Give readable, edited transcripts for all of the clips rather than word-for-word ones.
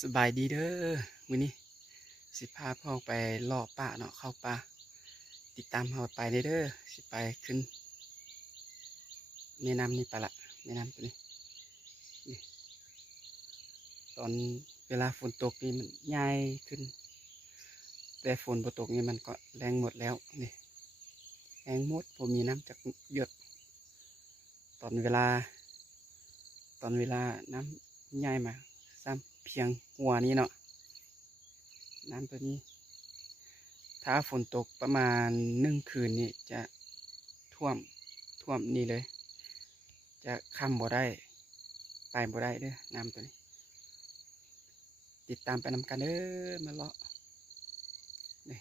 สบายดีเด้อมื้อนี้สิพาพ่อไปเลาะป่าเนาะเข้าป่าติดตามเราไปเด้อสิไปขึ้นแม่น้ำนี่ไปละแม่น้ำตัวนี้นี่ตอนเวลาฝนตกนี่มันใหญ่ขึ้นแต่ฝนบ่ตกนี่มันก็แรงหมดแล้วนี่แรงหมดบ่มีน้ำจากหยดตอนเวลาตอนเวลาน้ำใหญ่มาซ้ำเพียงหัวนี้เนาะน้ำตัวนี้ถ้าฝนตกประมาณ1 คืนนี่จะท่วมนี่เลยจะข้ามบ่ได้ไปบ่ได้เด้อน้ำตัวนี้ติดตามไปนำกันเด้อมาเลาะนี่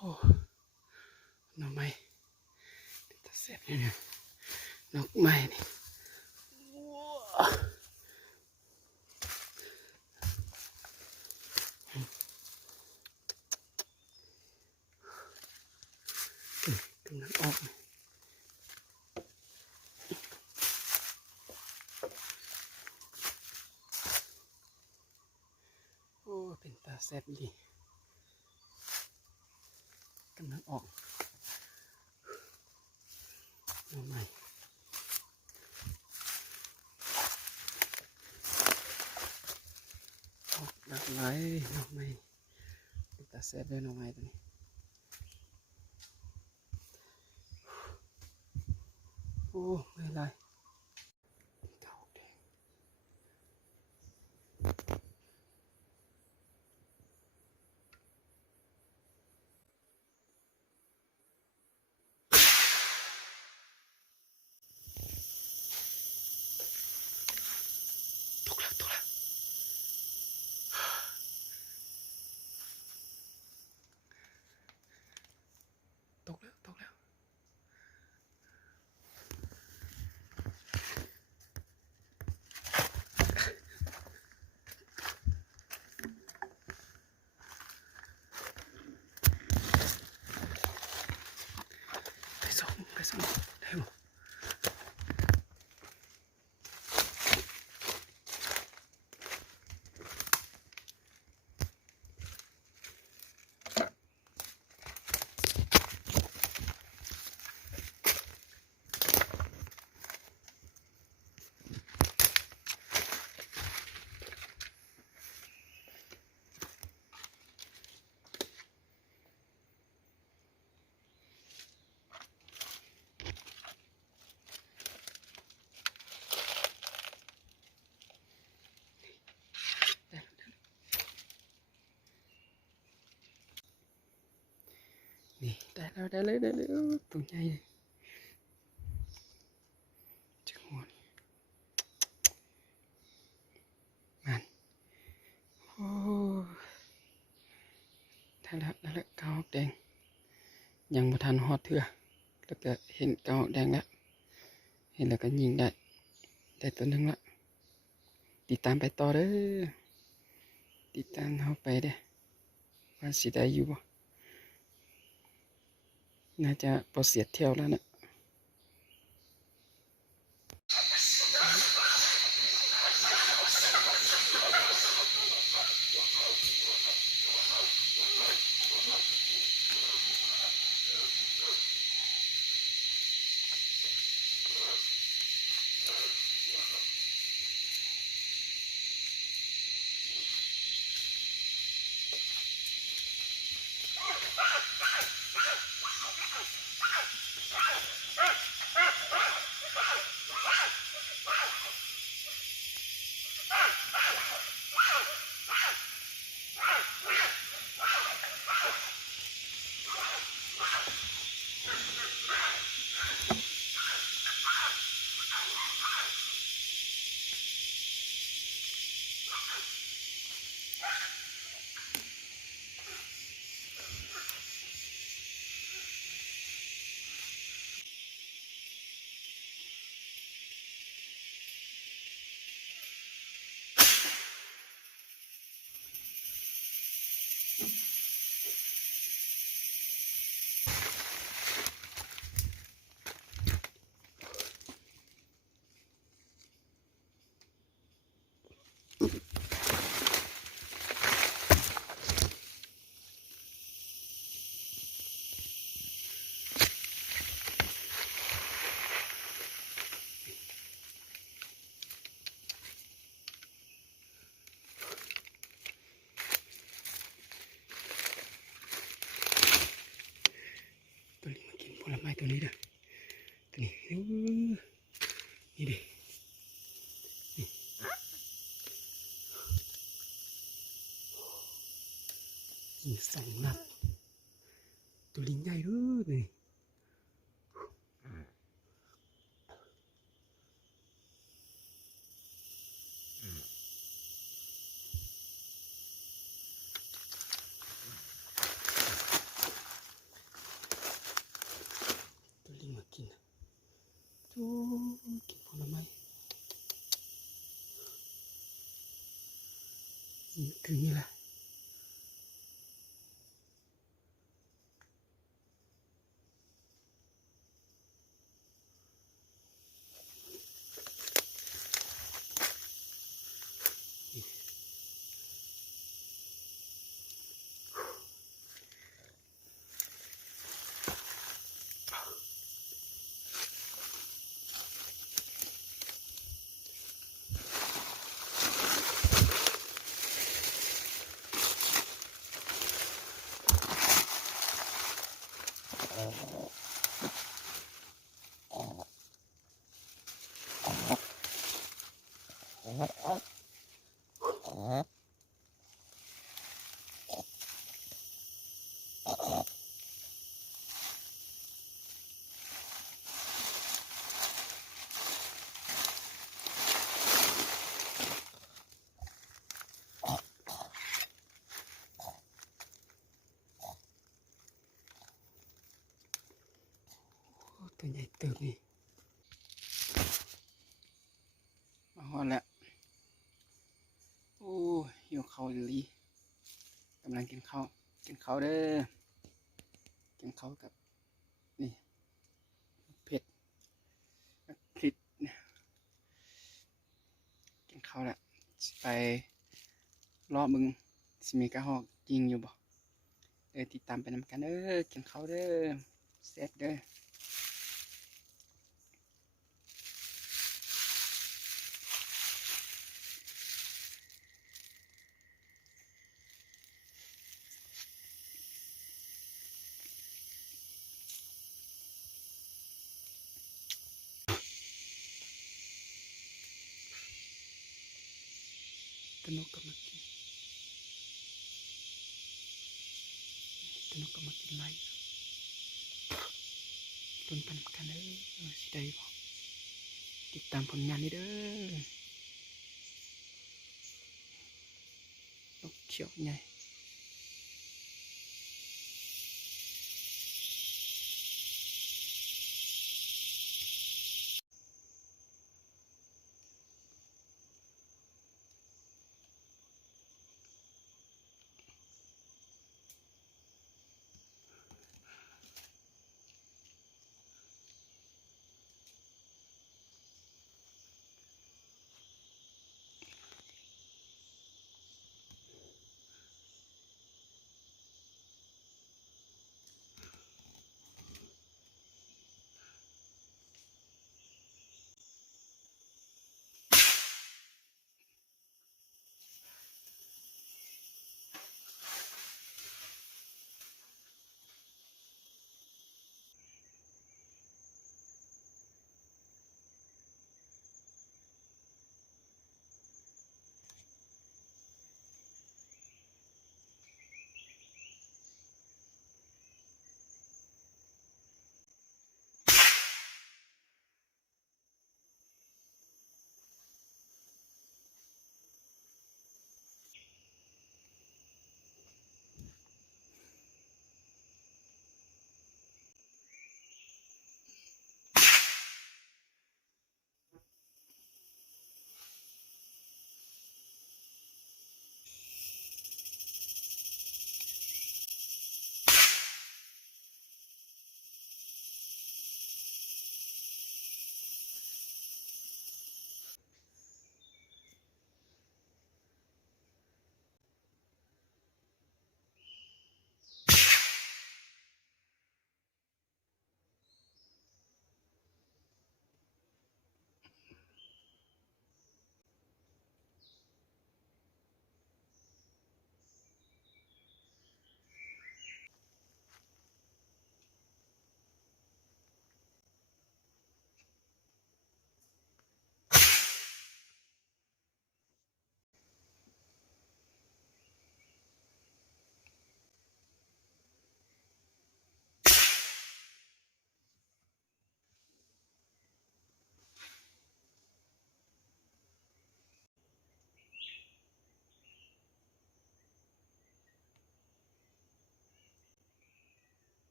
โอ้หน่อไม้ตะเสียบอยู่เนี่ยนกไม้นี่ว้าวกำลังออกโอ้เป็นตาแซ่บดีกำลังออกหน่อไม้ออกหลากหลายหน่อไม้เป็นตาแซ่บเลยหน่อไม้ตัวนี้โอ้ไม่ไรเท่าแดงตกแล้วตกแล้วไปส่งได้หมดนี่ได้เลยตัวใหญ่จังหวะมันโอ้ได้แล้วเกาแดงยังบ่ทันฮอดเถื่อแล้วก็เห็นเกาแดงแล้วเห็นแล้วก็ยิงได้ตัวหนึงละติดตามไปต่อเด้อติดตามเขาไปเด้อว่าสิได้อยู่บ่ น่าจะพอเสียเที่ยวแล้วนะตัวนี้มากินผลไม้ตัวนี้เด้อตัวนี้นี่ดินี่สองนัดตัวลิงใหญ่เลยตัวลิงมากินตัวกินผลไม้นี่คือนี่แหละตัวใหญ่เติบนี่มาฮอดแล้วโอ้หิวข้าวอีกำลังกินข้าวเด้อกินข้าวกับนี่เผ็ดพริกกินข้าวแหละไปรอบมึงสิมีกระหอกยิงอยู่บ่ติดตามไปนำกันเด้อกินข้าวเด้อเสร็จเด้อตนกก็มากินไล่ต้นปันกันเด้อสิได้บ่ติดตามผลงานนี้เด้อนกเขียวใหญ่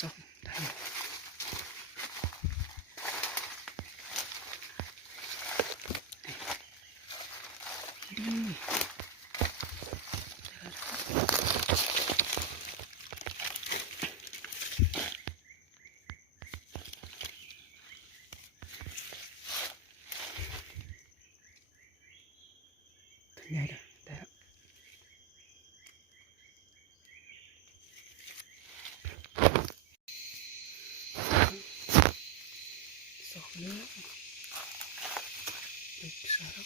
ซ่อมได้ถึงไงเด้อได้แล้วสองเนื้ออีกสาม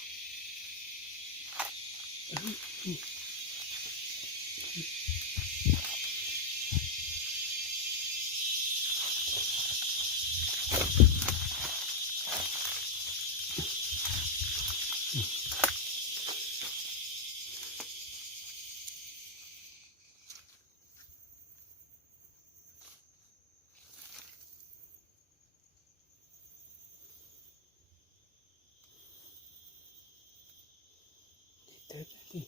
เด้อดิ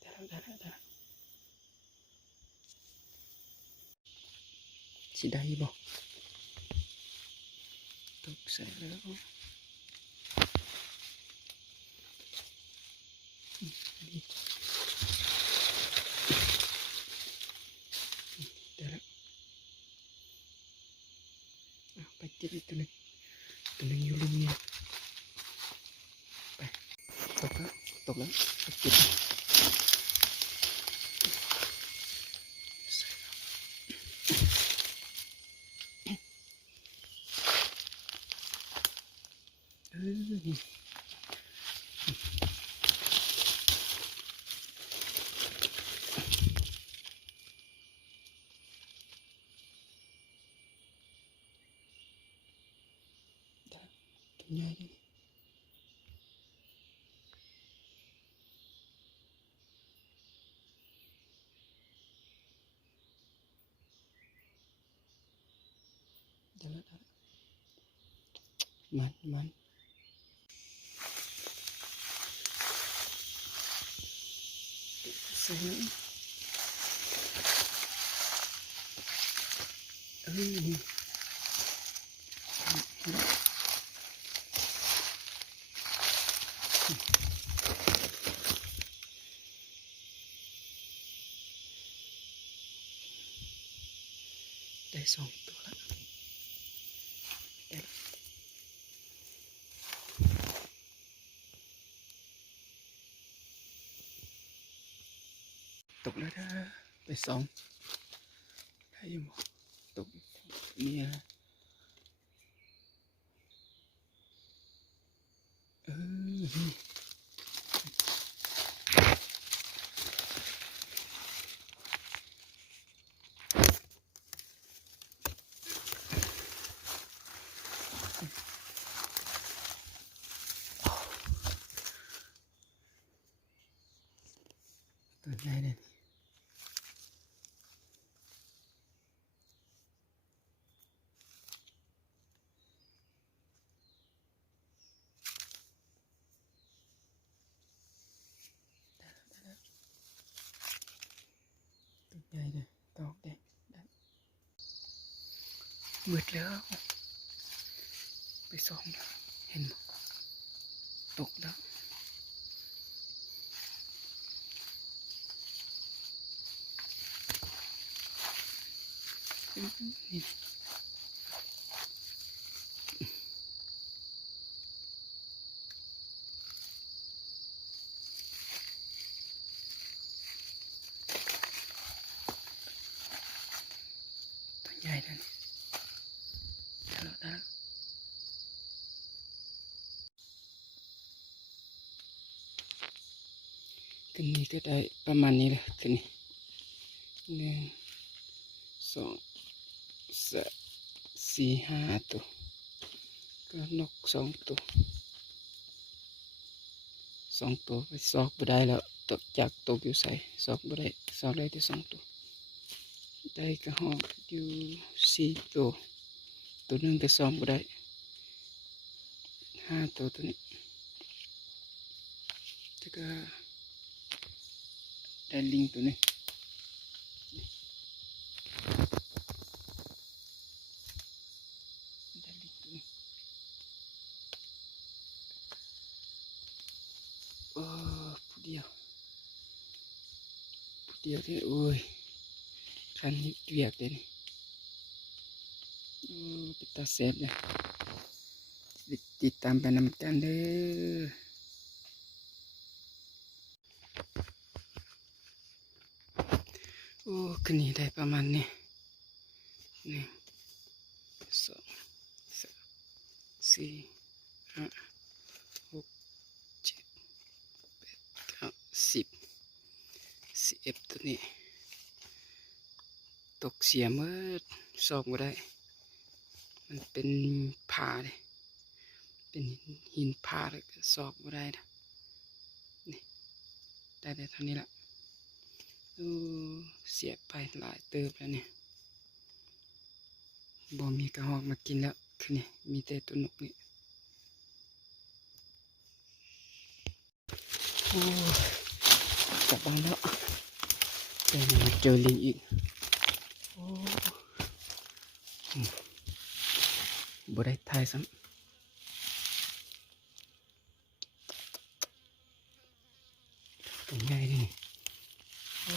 ได้แล้วสิได้บ่ตกใส่แล้วได้แล้วไปเก็บอีกตัวหนึ่งอยู่ลุมเนี่ยไปตกแล้วไปเก็บนี่ตัวใหญ่ดิได้แล้วมันใส่นี่นี่ได้สองตัวแล้วได้แล้วตกแล้วนะไปสองได้ยังบ่ตกเนี่ยนี่ตัวใหญ่เลยตัวใหญ่เลยตอกแดงได้มืดแล้วไปส่องแล้วเห็นไหมตกแล้วนี่ตัวใหญ่เลยได้แล้วทีนี้ก็ได้ประมาณนี้แหละทีนี้หนึ่งสองสามสี่ห้าตัวก็นกสองตัวไปซอกไปได้แล้วตกจากตกอยู่ใส่ซอกไปได้ซอกได้ที่สองตัวได้กระหอกอยู่สี่ตัวหนึ่งแต่ซอกไปได้ห้าตัวนี้แล้วก็ได้ลิงตัวนี้ เดียวเดียวที่โอ้ยคันนี้เวียกเลยนี่เป็นตาเซฟเลยติดตามไปนำกันเด้อโอ้คืนนี้ได้ประมาณนี้1 2 3 4 5 6 7 8 9 10 11ตัวนี้ตกเสียเมื่อสอบก็ได้ มันเป็นผาเลยเป็นหินผาเลยสอบก็ได้นะนี่ได้แต่เท่านี้ละเสียไปหลายเติบแล้วเนี่ยบ่มีกระหอกมากินแล้วคือนี่มีแต่ตัวนกนี่โอ้กลับบ้านแล้วแต่ยังเจอลิงอีกโอ้บ่ได้ถ่ายซ้ำตัวใหญ่ดินี่โอ้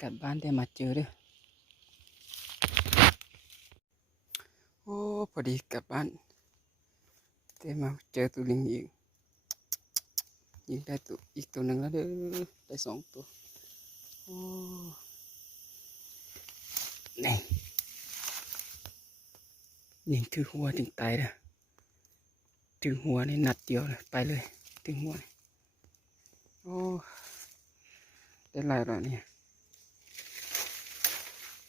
กลับบ้านได้มาเจอเด้อโอ้พอดีกลับบ้านได้มาเจอตัวลิงอีกยิงได้ตัวอีกตัวหนึ่งแล้วเด้อได้2 ตัวโอ้นี่ยิงถือหัวถึงตายนะถึงหัวนี่นัดเดียวเลยไปเลยถึงหัวนี่โอ้ได้หลายแล้วเนี่ย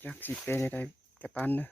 จากสิเปได้กลับบ้านเนอะ